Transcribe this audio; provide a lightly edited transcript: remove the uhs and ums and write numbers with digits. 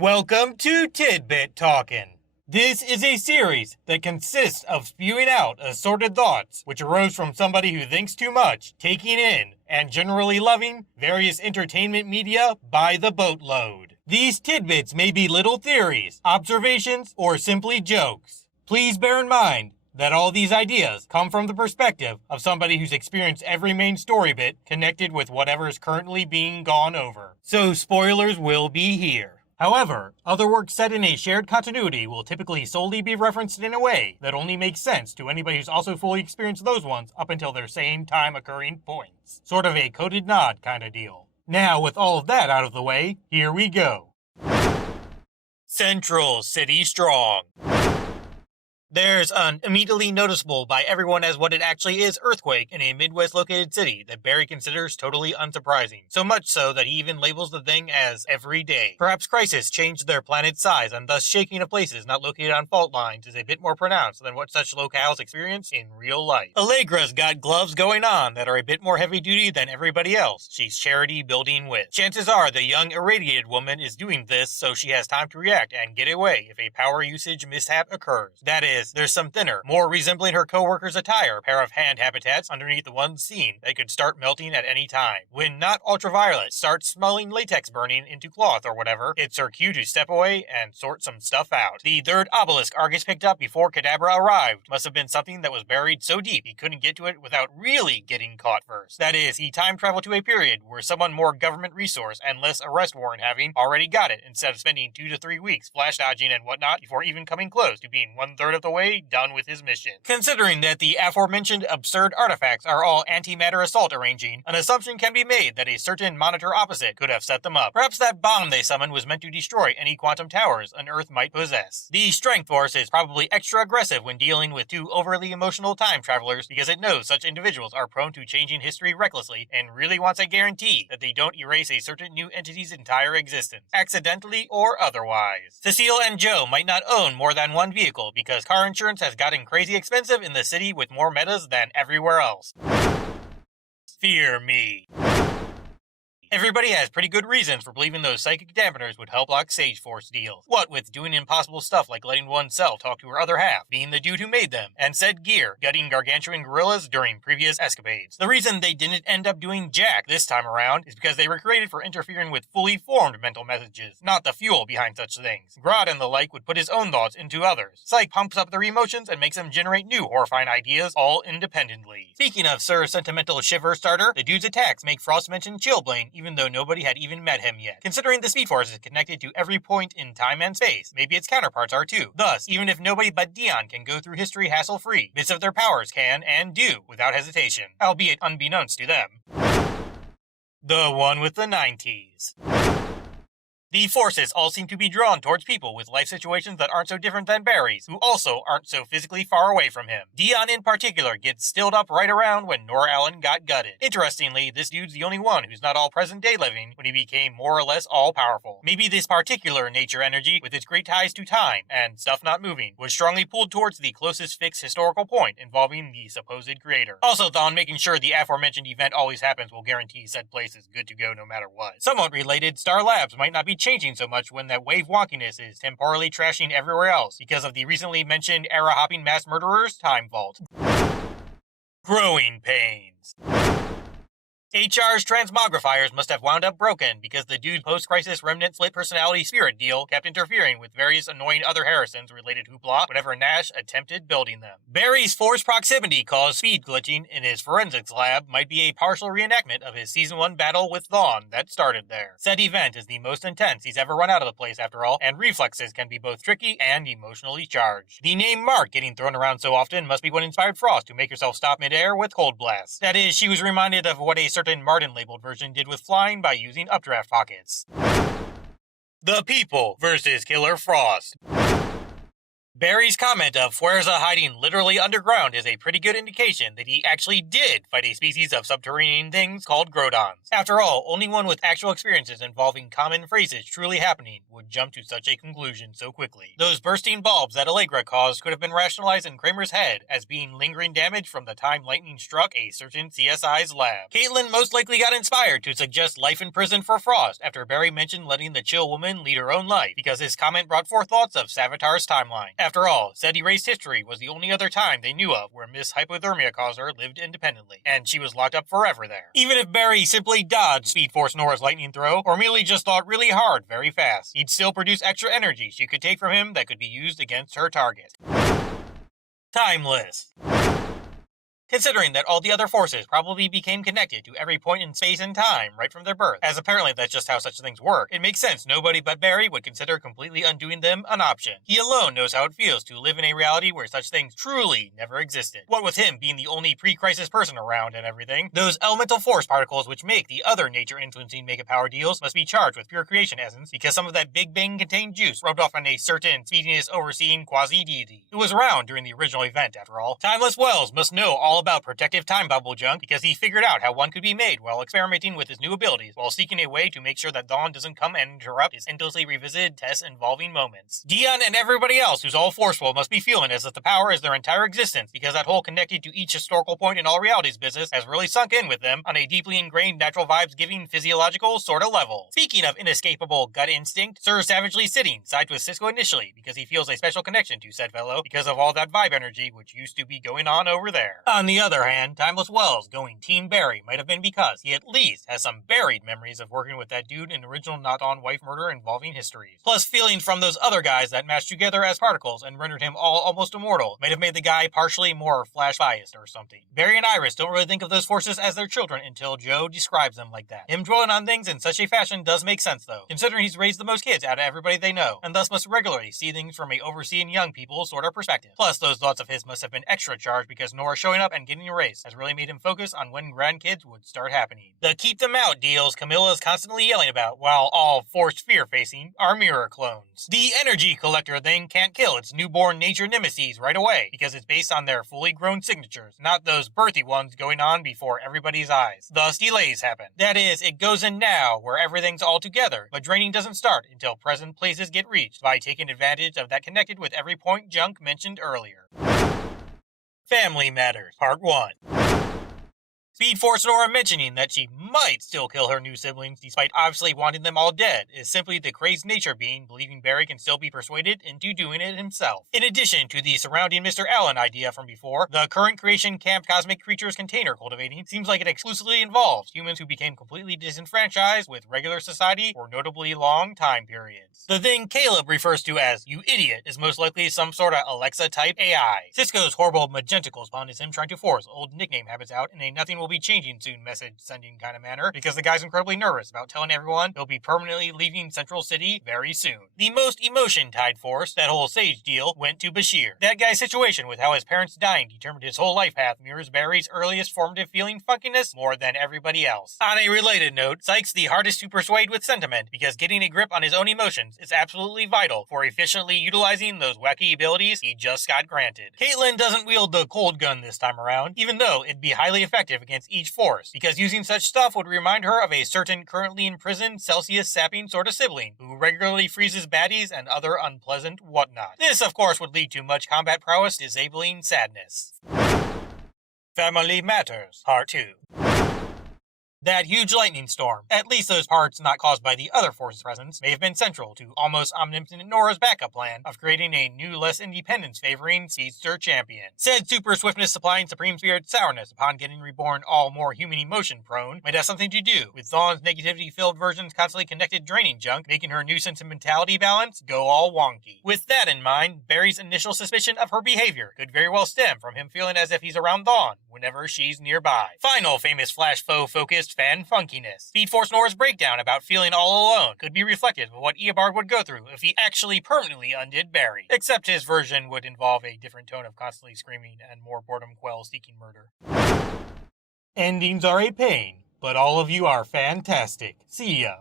Welcome to Tidbit Talkin. This is a series that consists of spewing out assorted thoughts which arose from somebody who thinks too much, taking in, and generally loving various entertainment media by the boatload. These tidbits may be little theories, observations, or simply jokes. Please bear in mind that all these ideas come from the perspective of somebody who's experienced every main story bit connected with whatever is currently being gone over. So spoilers will be here. However, other works set in a shared continuity will typically solely be referenced in a way that only makes sense to anybody who's also fully experienced those ones up until their same time occurring points. Sort of a coded nod kind of deal. Now, with all of that out of the way, here we go. Central City Strong. There's an immediately noticeable by everyone as what it actually is earthquake in a Midwest located city that Barry considers totally unsurprising. So much so that he even labels the thing as every day. Perhaps crisis changed their planet's size and thus shaking of places not located on fault lines is a bit more pronounced than what such locales experience in real life. Allegra's got gloves going on that are a bit more heavy duty than everybody else she's charity building with. Chances are the young irradiated woman is doing this so she has time to react and get away if a power usage mishap occurs. That is, there's some thinner, more resembling her co-worker's attire, pair of hand habitats underneath the one seen that could start melting at any time. When not ultraviolet starts smelling latex burning into cloth or whatever, it's her cue to step away and sort some stuff out. The third obelisk Argus picked up before Cadabra arrived must have been something that was buried so deep he couldn't get to it without really getting caught first. That is, he time traveled to a period where someone more government resource and less arrest warrant having already got it instead of spending 2 to 3 weeks flash dodging and whatnot before even coming close to being 1/3 of the way done with his mission. Considering that the aforementioned absurd artifacts are all antimatter assault arranging, an assumption can be made that a certain monitor opposite could have set them up. Perhaps that bomb they summoned was meant to destroy any quantum towers an Earth might possess. The Strength Force is probably extra aggressive when dealing with 2 overly emotional time travelers because it knows such individuals are prone to changing history recklessly and really wants a guarantee that they don't erase a certain new entity's entire existence, accidentally or otherwise. Cecile and Joe might not own more than one vehicle because car insurance has gotten crazy expensive in the city with more metas than everywhere else. Fear me. Everybody has pretty good reasons for believing those psychic dampeners would help block Sage Force deals. What with doing impossible stuff like letting oneself talk to her other half, being the dude who made them, and said gear, gutting gargantuan gorillas during previous escapades. The reason they didn't end up doing jack this time around is because they were created for interfering with fully formed mental messages, not the fuel behind such things. Grodd and the like would put his own thoughts into others. Psych pumps up their emotions and makes them generate new horrifying ideas all independently. Speaking of Sir Sentimental Shiver Starter, the dude's attacks make Frost mention Chillblaine even though nobody had even met him yet. Considering the Speed Force is connected to every point in time and space, maybe its counterparts are too. Thus, even if nobody but Dion can go through history hassle-free, bits of their powers can and do without hesitation, albeit unbeknownst to them. The one with the 90s. The forces all seem to be drawn towards people with life situations that aren't so different than Barry's, who also aren't so physically far away from him. Dion in particular gets stilled up right around when Nora Allen got gutted. Interestingly, this dude's the only one who's not all present day living when he became more or less all powerful. Maybe this particular nature energy, with its great ties to time and stuff not moving, was strongly pulled towards the closest fixed historical point involving the supposed creator. Also, Thon making sure the aforementioned event always happens will guarantee said place is good to go no matter what. Somewhat related, Star Labs might not be changing so much when that wave wonkiness is temporarily trashing everywhere else because of the recently mentioned era-hopping mass murderers time vault. Growing pains. HR's transmogrifiers must have wound up broken because the dude's post-crisis remnant split personality spirit deal kept interfering with various annoying other Harrisons related hoopla whenever Nash attempted building them. Barry's forced proximity caused speed glitching in his forensics lab might be a partial reenactment of his Season 1 battle with Thawne that started there. Said event is the most intense he's ever run out of the place after all, and reflexes can be both tricky and emotionally charged. The name Mark getting thrown around so often must be what inspired Frost to make herself stop midair with Cold Blast. That is, she was reminded of what a certain Martin-labeled version did with flying by using updraft pockets. The People versus Killer Frost. Barry's comment of Fuerza hiding literally underground is a pretty good indication that he actually did fight a species of subterranean things called Grodons. After all, only one with actual experiences involving common phrases truly happening would jump to such a conclusion so quickly. Those bursting bulbs that Allegra caused could have been rationalized in Kramer's head as being lingering damage from the time lightning struck a certain CSI's lab. Caitlin most likely got inspired to suggest life in prison for Frost after Barry mentioned letting the chill woman lead her own life, because his comment brought forth thoughts of Savitar's timeline. After all, said erased history was the only other time they knew of where Miss Hypothermia Causer lived independently, and she was locked up forever there. Even if Barry simply dodged Speed Force Nora's lightning throw, or merely just thought really hard very fast, he'd still produce extra energy she could take from him that could be used against her target. Timeless. Considering that all the other forces probably became connected to every point in space and time right from their birth, as apparently that's just how such things work, it makes sense nobody but Barry would consider completely undoing them an option. He alone knows how it feels to live in a reality where such things truly never existed. What with him being the only pre-crisis person around and everything, those elemental force particles which make the other nature-influencing mega-power deals must be charged with pure creation essence because some of that Big Bang-contained juice rubbed off on a certain speediness-overseeing quasi-deity who was around during the original event, after all. Timeless Wells must know all about protective time bubble junk because he figured out how one could be made while experimenting with his new abilities while seeking a way to make sure that Dawn doesn't come and interrupt his endlessly revisited tests involving moments. Dion and everybody else who's all forceful must be feeling as if the power is their entire existence because that whole connected to each historical point in all realities business has really sunk in with them on a deeply ingrained natural vibes giving physiological sort of level. Speaking of inescapable gut instinct, Sir savagely sitting side with Cisco initially because he feels a special connection to said fellow because of all that vibe energy which used to be going on over there. On the other hand, Timeless Wells going Team Barry might have been because he at least has some buried memories of working with that dude in original not-on-wife murder involving histories. Plus, feelings from those other guys that matched together as particles and rendered him all almost immortal might have made the guy partially more Flash-biased or something. Barry and Iris don't really think of those forces as their children until Joe describes them like that. Him dwelling on things in such a fashion does make sense though, considering he's raised the most kids out of everybody they know, and thus must regularly see things from a overseeing young people sort of perspective. Plus, those thoughts of his must have been extra charged because Nora showing up and getting erased has really made him focus on when grandkids would start happening. The keep them out deals Camilla is constantly yelling about, while all forced fear-facing, are mirror clones. The energy collector thing can't kill its newborn nature nemesis right away, because it's based on their fully grown signatures, not those birthy ones going on before everybody's eyes. Thus delays happen. That is, it goes in now, where everything's all together, but draining doesn't start until present places get reached by taking advantage of that connected with every point junk mentioned earlier. Family Matters, Part 1. Speed Force Nora mentioning that she might still kill her new siblings despite obviously wanting them all dead is simply the crazed nature being believing Barry can still be persuaded into doing it himself. In addition to the surrounding Mr. Allen idea from before, the current creation Camp Cosmic Creatures container cultivating seems like it exclusively involves humans who became completely disenfranchised with regular society for notably long time periods. The thing Caleb refers to as "you idiot" is most likely some sort of Alexa-type AI. Cisco's horrible magentical spawn is him trying to force old nickname habits out in a nothing will be changing soon message sending kind of manner because the guy's incredibly nervous about telling everyone he'll be permanently leaving Central City very soon. The most emotion-tied force, that whole Sage deal, went to Bashir. That guy's situation with how his parents dying determined his whole life path mirrors Barry's earliest formative feeling funkiness more than everybody else. On a related note, Sykes the hardest to persuade with sentiment because getting a grip on his own emotions is absolutely vital for efficiently utilizing those wacky abilities he just got granted. Caitlin doesn't wield the cold gun this time around, even though it'd be highly effective against each force, because using such stuff would remind her of a certain currently in prison Celsius-sapping sort of sibling who regularly freezes baddies and other unpleasant whatnot. This, of course, would lead to much combat prowess disabling sadness. Family Matters, Part 2. That huge lightning storm, at least those parts not caused by the other force's presence, may have been central to almost omnipotent Nora's backup plan of creating a new, less independence-favoring speedster champion. Said super swiftness supplying supreme spirit sourness upon getting reborn all more human emotion-prone might have something to do with Dawn's negativity-filled version's constantly connected draining junk, making her new sentimentality balance go all wonky. With that in mind, Barry's initial suspicion of her behavior could very well stem from him feeling as if he's around Dawn whenever she's nearby. Final famous Flash foe-focused fan funkiness. Speed Force Nora's breakdown about feeling all alone could be reflective of what Eobard would go through if he actually permanently undid Barry, except his version would involve a different tone of constantly screaming and more boredom quell seeking murder. Endings are a pain, but all of you are fantastic. See ya.